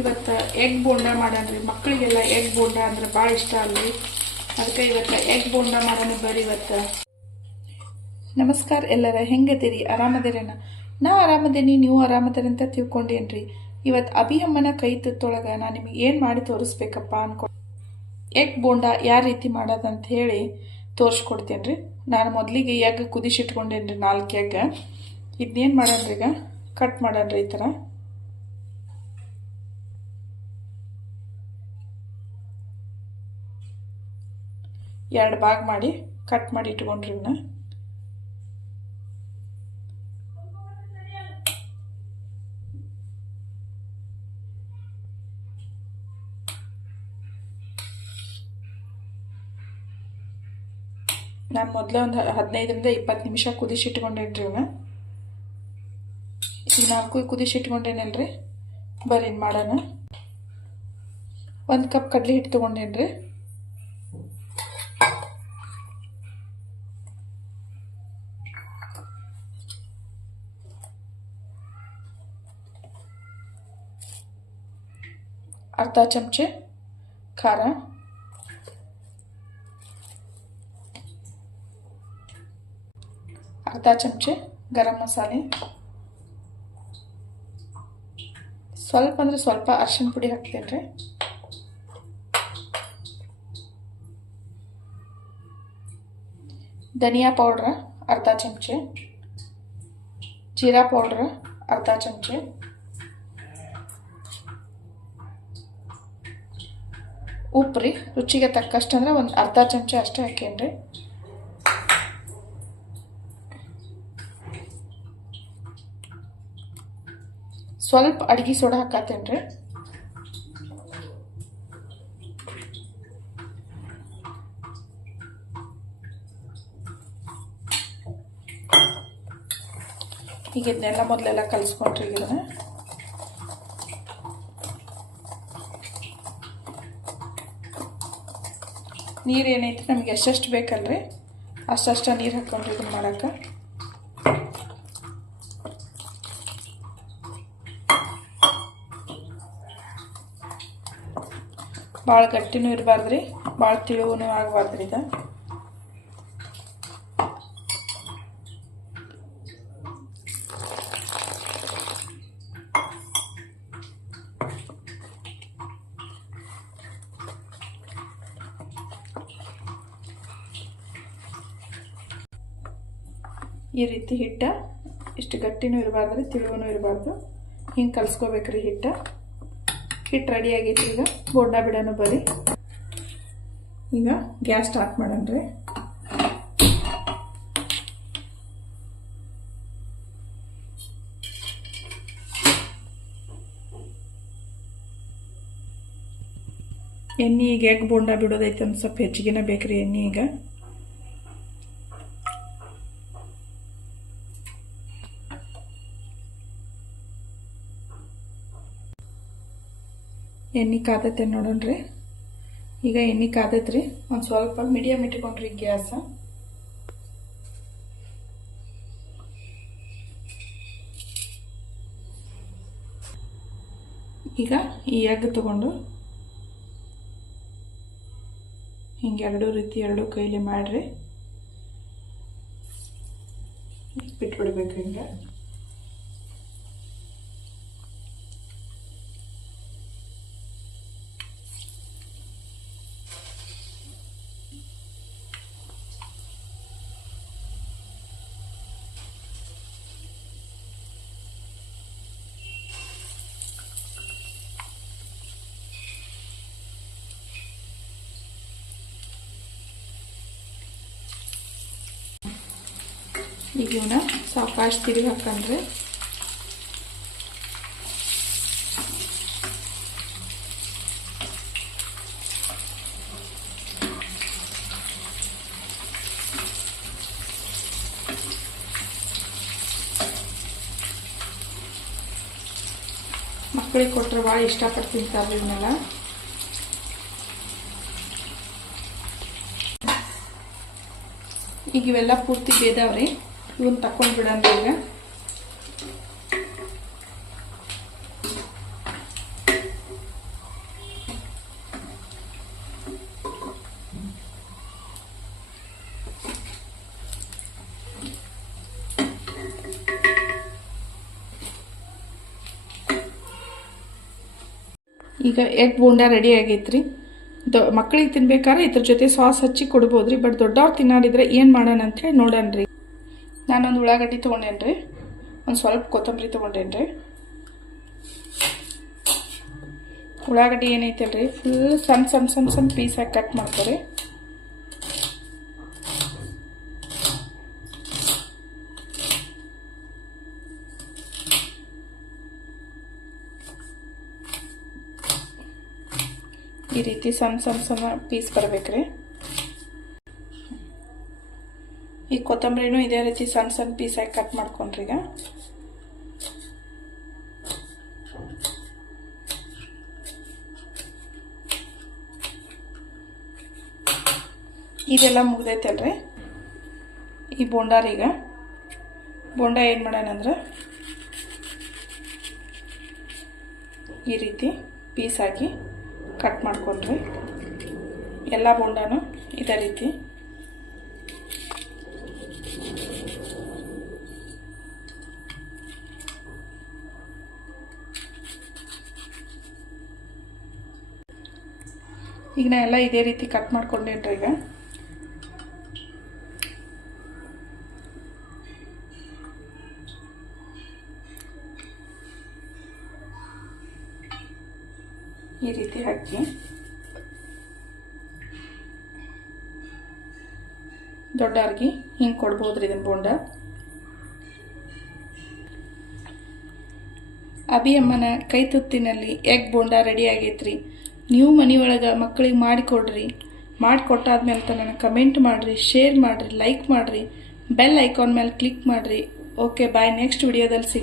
ಇವತ್ತು ಎಗ್ ಬೋಂಡ ಮಾಡೋಣ ಮಕ್ಕಳಿಗೆಲ್ಲ ಎಗ್ ಬೋಂಡ ಅಂದ್ರೆ ಭಾಳ ಇಷ್ಟ ಅಲ್ರಿ. ಅದಕ್ಕೆ ಇವತ್ತು ಎಗ್ ಬೋಂಡ ಮಾಡೋಣ ಬರ್ರಿ ಇವತ್ತು. ನಮಸ್ಕಾರ ಎಲ್ಲರ, ಹೆಂಗದಿರಿ? ಆರಾಮದಿರೇನ? ನಾ ಆರಾಮದೇನಿ, ನೀವು ಆರಾಮದಿರಿ ಅಂತ ತಿಳ್ಕೊಂಡೇನ್ರಿ. ಇವತ್ತು ಅಭಿಯಮ್ಮನ ಕೈ ತುತ್ತೊಳಗೆ ನಾನು ನಿಮಗೆ ಏನು ಮಾಡಿ ತೋರಿಸ್ಬೇಕಪ್ಪ ಅನ್ಕೊಂಡು ಎಗ್ ಬೋಂಡ ಯಾವ ರೀತಿ ಮಾಡೋದಂತ ಹೇಳಿ ತೋರಿಸ್ಕೊಡ್ತೇನೆ ರೀ. ನಾನು ಮೊದಲಿಗೆ ಎಗ್ ಕುದಿಸಿಟ್ಕೊಂಡೇನಿ ರೀ, 4 ಎಗ್. ಇದನ್ನೇನು ಮಾಡೋಣ್ರಿ, ಈಗ ಕಟ್ ಮಾಡೋಣ್ರಿ. ಈ ಥರ ಎರಡು ಭಾಗ ಮಾಡಿ ಕಟ್ ಮಾಡಿ ಇಟ್ಕೊಂಡ್ರಿ. ಇವನ್ನ ನಾನು ಮೊದಲೇ ಒಂದು 15ರಿಂದ 20 ನಿಮಿಷ ಕುದಿಸಿಟ್ಕೊಂಡೇನ್ರಿ. ಇವನ್ನ ಈಗ 4 ಕುದಿಸಿಟ್ಕೊಂಡೇನಲ್ರಿ. ಬರ್ರಿ ಮಾಡೋಣ. 1 ಕಪ್ ಕಡಲೆ ಹಿಟ್ಟು ತೊಗೊಂಡೇನ್ರಿ. ಅರ್ಧ ಚಮಚೆ ಖಾರ, ಅರ್ಧ ಚಮಚೆ ಗರಂ ಮಸಾಲೆ, ಸ್ವಲ್ಪ ಅಂದರೆ ಸ್ವಲ್ಪ ಅರಿಶಿನ ಪುಡಿ ಹಾಕ್ತೇನೆ ರೀ. ಧನಿಯಾ ಪೌಡ್ರ ಅರ್ಧ ಚಮಚೆ, ಜೀರಾ ಪೌಡ್ರ ಅರ್ಧ ಚಮಚೆ, ಉಪ್ಪು ರೀ ರುಚಿಗೆ ತಕ್ಕಷ್ಟು ಅಂದ್ರೆ ಒಂದು ಅರ್ಧ ಚಮಚೆ ಅಷ್ಟೇ ಹಾಕೇನ್ರಿ. ಸ್ವಲ್ಪ ಅಡ್ಗೆ ಸೋಡಾ ಹಾಕತ್ತೇನ್ರಿ. ಈಗ ಇದನ್ನೆಲ್ಲ ಮೊದಲೆಲ್ಲ ಕಲಿಸ್ಕೊಂಡ್ರಿ. ಇದನ್ನ ನೀರು ಏನೈತಿ ನಮಗೆ ಎಷ್ಟೆಷ್ಟು ಬೇಕಲ್ರಿ ಅಷ್ಟಷ್ಟು ನೀರು ಹಾಕೊಂಡ್ರಿ ಇದನ್ನ ಮಾಡಕ್ಕೆ. ಭಾಳ ಗಟ್ಟಿನೂ ಇರಬಾರ್ದ್ರಿ, ಭಾಳ ತಿಳುವೂ ಆಗಬಾರ್ದ್ರಿ. ಈ ರೀತಿ ಹಿಟ್ಟ ಇಷ್ಟು ಗಟ್ಟಿನೂ ಇರಬಾರ್ದ್ರಿ, ತಿಳುವೂ ಇರಬಾರ್ದು. ಹಿಂಗೆ ಕಲಿಸ್ಕೋಬೇಕ್ರಿ ಹಿಟ್ಟು ರೆಡಿ ಆಗೈತಿ. ಈಗ ಬೋಂಡ ಬಿಡೋಣ ಬರ್ರಿ. ಈಗ ಗ್ಯಾಸ್ ಸ್ಟಾರ್ಟ್ ಮಾಡೋಣ್ರಿ. ಎಣ್ಣೆ ಈಗ ಎಗ್ ಬೋಂಡ ಬಿಡೋದೈತೆ ಒಂದು ಸ್ವಲ್ಪ ಹೆಚ್ಚಿಗೆನ ಬೇಕ್ರಿ ಎಣ್ಣೆ. ಎಣ್ಣೆ ಕಾದೈತೆ ನೋಡೋಣ್ರಿ. ಈಗ ಎಣ್ಣೆ ಕಾದೈತ್ರಿ. ಒಂದು ಸ್ವಲ್ಪ ಮೀಡಿಯಮ್ ಇಟ್ಕೊಂಡ್ರಿ ಗ್ಯಾಸ. ಈಗ ಈ ಎಗ್ ತಗೊಂಡು ಹಿಂಗೆ ಎರಡು ಕೈಲಿ ಮಾಡ್ರಿ ಬಿಟ್ಬಿಡ್ಬೇಕ್ರಿ. ಹಿಂಗೆ ಈಗ ಇವನ್ನ ಸಾವಕಾಶ ತಿರುಗಿ ಹಾಕಂಡ್ರಿ. ಮಕ್ಕಳಿಗೆ ಕೊಟ್ಟರೆ ಭಾಳ ಇಷ್ಟಪಟ್ಟು ತಿಂತಾರೆ ಇವನ್ನೆಲ್ಲ. ಈಗ ಇವೆಲ್ಲ ಪೂರ್ತಿ ಬೇದಾವ್ರಿ. ಇವನ್ನ ತಕೊಂಡು ಬಿಡೋಣ ಈಗ. ಈಗ ಎಗ್ ಬೋಂಡ ರೆಡಿ ಆಗೈತ್ರಿ. ಮಕ್ಕಳಿಗೆ ತಿನ್ಬೇಕಾದ್ರೆ ಇದ್ರ ಜೊತೆ ಸಾಸ್ ಹಚ್ಚಿ ಕೊಡ್ಬೋದ್ರಿ. ಬಟ್ ದೊಡ್ಡವ್ರು ತಿನ್ನಾಡಿದ್ರೆ ಏನು ಮಾಡೋಣ ಅಂತೇಳಿ ನೋಡೋಣ್ರಿ. ನಾನೊಂದು ಉಳ್ಳಾಗಡ್ಡಿ ತೊಗೊಂಡೇನ್ರಿ, ಒಂದು ಸ್ವಲ್ಪ ಕೊತ್ತಂಬರಿ ತೊಗೊಂಡೇನ್ರಿ. ಉಳ್ಳಾಗಡ್ಡಿ ಏನೈತಲ್ರಿ ಫುಲ್ ಸಣ್ಣ ಸಣ್ಣ ಸಣ್ಣ ಸಣ್ಣ ಪೀಸಾಗಿ ಕಟ್ ಮಾಡ್ಕೊರಿ. ಈ ರೀತಿ ಸಣ್ಣ ಸಣ್ಣ ಸಣ್ಣ ಪೀಸ್ ಬರ್ಬೇಕ್ರಿ. ಈ ಕೊತ್ತಂಬರಿನೂ ಇದೇ ರೀತಿ ಸಣ್ಣ ಸಣ್ಣ ಪೀಸಾಗಿ ಕಟ್ ಮಾಡ್ಕೊಂಡ್ರಿ. ಈಗ ಇದೆಲ್ಲ ಮುಗ್ದೈತಲ್ರಿ. ಈ ಬೋಂಡಾರೀಗ ಬೋಂಡ ಏನು ಮಾಡೋಣ ಅಂದ್ರೆ ಈ ರೀತಿ ಪೀಸ್ ಹಾಕಿ ಕಟ್ ಮಾಡ್ಕೊಂಡ್ರಿ. ಎಲ್ಲ ಬೋಂಡಾನು ಇದೇ ರೀತಿ ಈಗ ನಾ ಎಲ್ಲ ಇದೇ ರೀತಿ ಕಟ್ ಮಾಡ್ಕೊಂಡೇನ್ರಿ. ಈಗ ಈ ರೀತಿ ಹಾಕಿ ದೊಡ್ಡವ್ರಿಗೆ ಹಿಂಗೆ ಕೊಡ್ಬೋದ್ರಿ ಇದನ್ನ ಬೋಂಡ. ಅಭಿಯಮ್ಮನ ಕೈ ತುತ್ತಿನಲ್ಲಿ ಎಗ್ ಬೋಂಡ ರೆಡಿ ಆಗೈತ್ರಿ. ನೀವು ಮನೆಯೊಳಗೆ ಮಕ್ಕಳಿಗೆ ಮಾಡಿಕೊಡ್ರಿ. ಮಾಡಿಕೊಟ್ಟಾದ್ಮೇಲೆ ನನಗೆ ಕಮೆಂಟ್ ಮಾಡಿರಿ, ಶೇರ್ ಮಾಡಿರಿ, ಲೈಕ್ ಮಾಡಿರಿ, ಬೆಲ್ ಐಕಾನ್ ಮೇಲೆ ಕ್ಲಿಕ್ ಮಾಡಿರಿ. Okay bye. ನೆಕ್ಸ್ಟ್ ವಿಡಿಯೋದಲ್ಲಿ ಸಿಗ